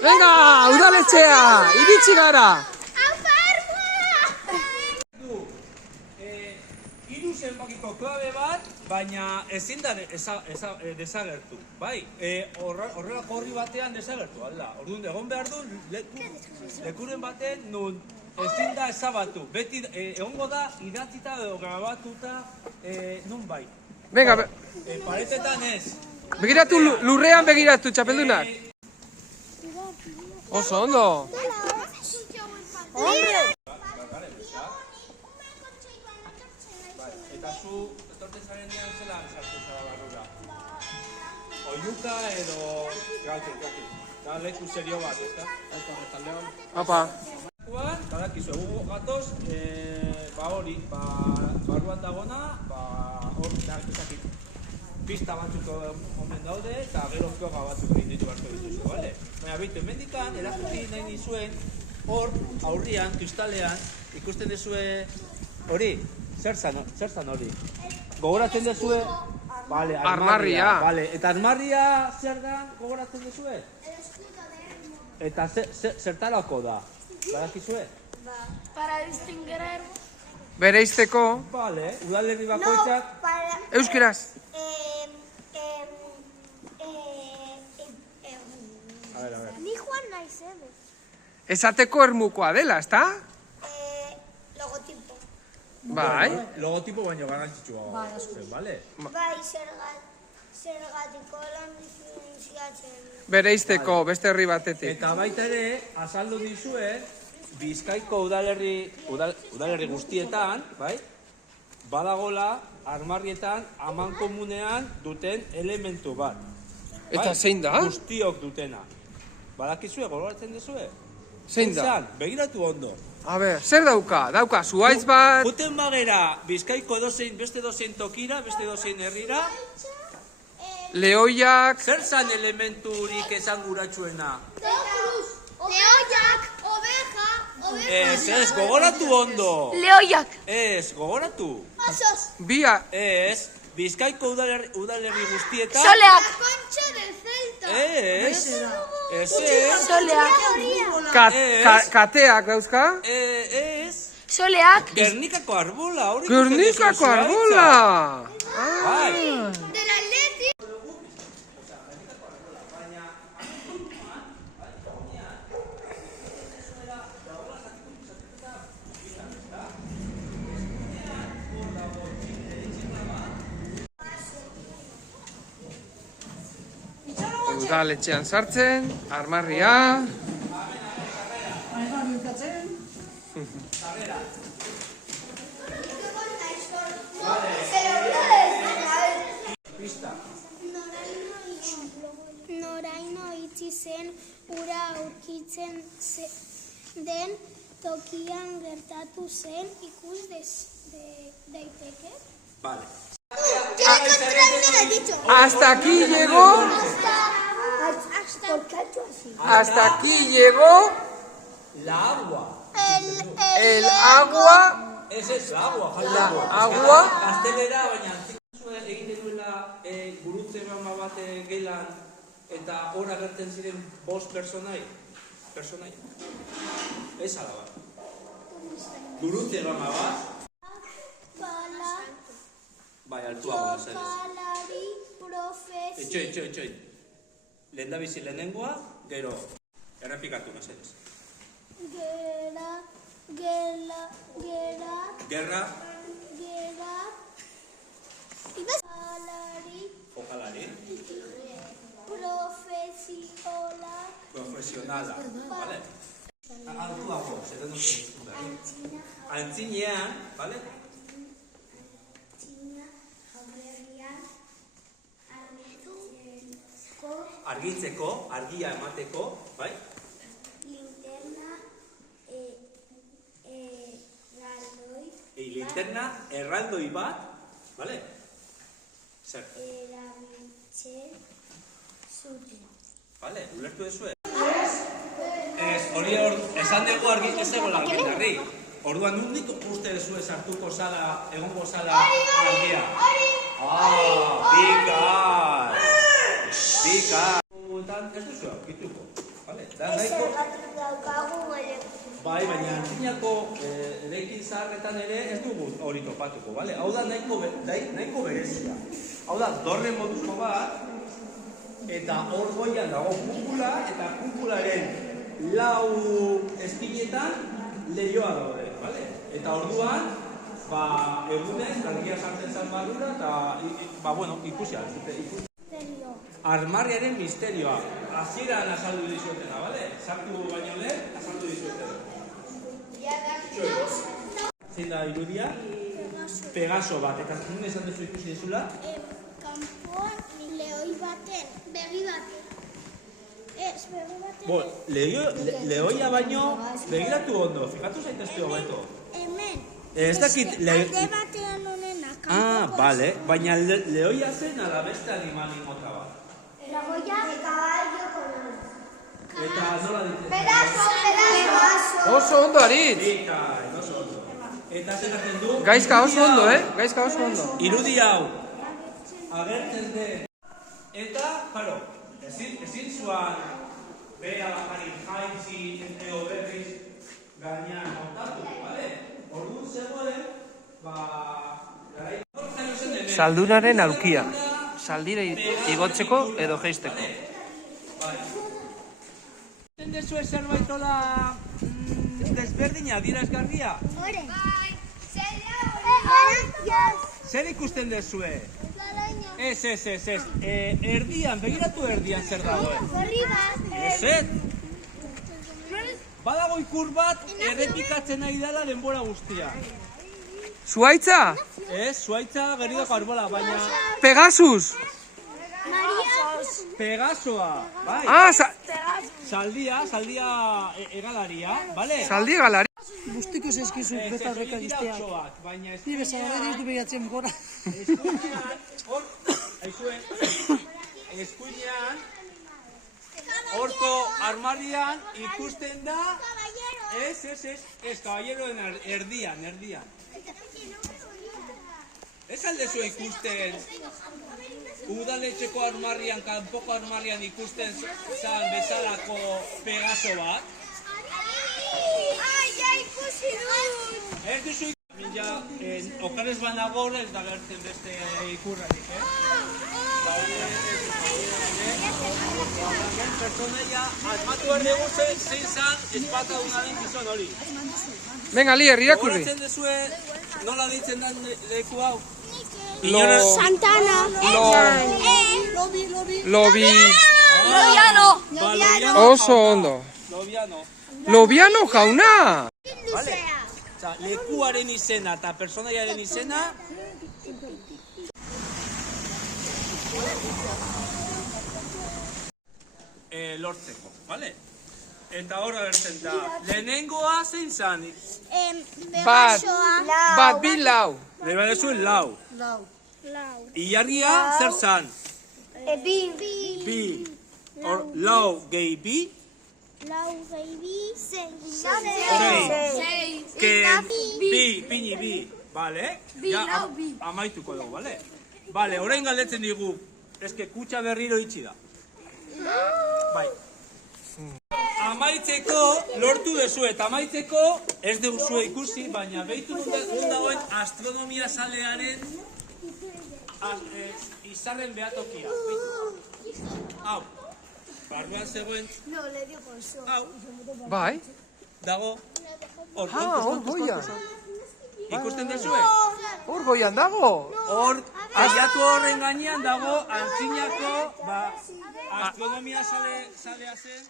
Venga, udaletxea, iritsi gara. Hiru zenbakiko klabe bat, baina ezin da desagertu, bai? Horrelako horri batean desagertu, alda. Orduan, egon behar du lekuren baten nun ezin da ezabatu. Beti egongo da idatzita edo grabatuta nun bai. Venga, paretetan ez. begiratu lurrean begiratu, txapeldunak. Oso ondo. Eta zu, etorten zaren dian zelan sartu zara barrura? Oiuka edo... Gati. Da leku serio bat, ezta? Apa. Badakizu, egu gatoz, hori, barruan dagona, hor, ezakit, pista batzuk omen daude, eta gero froga batzuk egin ditu beharko dituzu, bale? Baina, bitu, emendikan, erakuti nahi nizuen, hor, aurrian, kristalean, ikusten duzue, hori, zer zan hori? Gogoratzen duzue? Bale, Armarria. Bale, eta armarria zer da gogoratzen duzue? Eta zertarako da? Badakizue? Para distinguir. Bereizteko. Bale, udalerri bakoitzak. Euskeraz. A ver. Ni Juan naiz, Esateko ermukoa dela, ezta? Logotipo. Bai. Logotipo baino garrantzitsua. Bale? Bai, zergatiko lan diferentziatzen. Bereizteko, beste herri batetik. Eta baita ere, azaldu dizue, Bizkaiko udalerri guztietan, bai? Badagola, armarrietan, amankomunean duten elementu bat. Eta zein da? Guztiok dutena. Badakizue, gogoratzen duzue? Zein da? Begiratu ondo. A ber, zer dauka? Dauka, zuhaitz bat... Juten bagera, Bizkaiko beste dozein tokira, beste dozein herrira, lehoiak... zer zan elementurik esan guratxuena? Lehoiak, oveja. Ez, gogoratu ondo. Lehoiak. Ez, gogoratu. Osos. Bia... Ez, Bizkaiko udalerri guztietan... Soleak. Concha del Celta. Ez. Soleak. Kateak dauzka? Ez. Soleak. Gernikako arbola. Gernikako arbola! Bai. Del Atleti. Udaletxean sartzen, armarria... Noraino itxi zen ura aurkitzen den tokian gertatu zen ikus daiteke? Vale. Hasta aquí llegó... Hasta aquí llegó... La agua. El agua... Ez, agua. La agua... Gaztelera, baina antzikazue egiten duela gurutze bama bat gelan eta hor agertzen ziren 5 personai. Ez ala bat. Gurutze bama bat. Bai, altuago mesedez. Jokalari profesio. Itxoin. Lehen da bizi lehenengoa, gero errepikatu mesedez. Gerra. Jokalari. Profesionala. Vale? Altuago, zeren dut. Antzinean, vale? Argitzeko, argia emateko, bai? Linterna erraldoi bat, bale? Zer? Erabiltzen zuten. Bale, ulertu duzue? Ez, hori esan dugu argi ez egola argitarri. Orduan nundik uste duzue sartuko zala, egongo zala argia? Bikar! Ez duzu aurkituko, bale? Da nahiko... Zergatik daukagu Bai, baina antzinako eraikin zaharretan ere ez dugu hori topatuko, bale? Hau da nahiko berezia. Hau da, dorre moduzko bat, eta hor goian dago kupula, eta kupularen 4 espinetan lehioa daude, bale? Eta orduan, egunez, argia sartzen zan barrura, eta, ikusi altzute. Armarriaren misterioa. Hasieran azaldu dizuetena, bale? Sartu baino lehen, azaldu dizuetena. Zein da irudia? Pegaso bat, eta nun esan duzu ikusi dizula? Kanpoan lehoi baten, begi baten. Ez, begi baten. Bo, lehoia baino begiratu ondo, fikatu zaitezte hobeto. Hemen. Ez dakit... Alde batean honena, kanpoko. Bale, baina lehoia zen ala beste animali mota bat. Lehoia, caballo con... Eta nola ditzen? Pedazo. Oso ondo, Aritz. Oso ondo. Eta zeratzen du... Gaizka oso ondo, Gaizka oso ondo. Irudi hau. Agertzen den. Eta, claro, ezin zuan bera bajarin jaitzi, edo berriz, gainean kontatu, bale? Orduan zegoen, Zaldunaren aulkia. Zaldira igotzeko edo jeisteko. Enten dezue zerbait hola desberdina, adierazgarria? Hore. Zer ikusten dezue? Ez. Erdian, begiratu erdian zer dagoen. Berri bat. Ez. Badago ikur bat errepikatzen nahi dela denbora guztia. Zuaitza? Ez, zuaitza geridoko arbola, baina... Pegasus? Pegasoa, bai. Zaldia egalaria, bale? Zaldi galari. Guztiko zeskizu beta horreka dizteak. Ni bezala ditu behatzen gora. Eskuinean, horko armarrian ikusten da... Ez, caballeroen erdian. Ez aldezu ikusten udaletxeko armarrian, kanpoko armarrian ikusten zan bezalako Pegaso bat? Ja ikusi dut! Ez duzu ikusten, okarez banago ez da gertzen beste ikurrarik, Pertsonaia, asmatu behar dugu zein zan espatadunaren gizon hori. Venga, Lier, irakurri. Goratzen dezue nola deitzen den leku hau? Santana. Lobi. Lobiano. Oso ondo. Lobiano jauna. Lekuaren izena eta personaiaren izena lortzeko, bale? Eta hor agertzen da, lehenengoa zein zan? Bat, bi, lau. Lehen badezuen lau. Ilargia zer zan? Bi. Hor, lau gehi bi? Lau gehi bi, Sei. Bi, pini bi. Bale? Bi, lau, bi. Amaituko dugu, bale? Bale, orain galdetzen digu, eske kutsa berriro itxi da. Bai. Amaitzeko, lortu dezu eta amaitzeko, ez duzue ikusi, baina behitu nun dagoen astronomia salearen izarren behatokia. Hau, barruan zegoen, hau, Bai. dago, hor, Hor goian. ikusten dezue? Hor goian dago. Hor, aiatu horren gainean dago antzinako astronomia salea zen.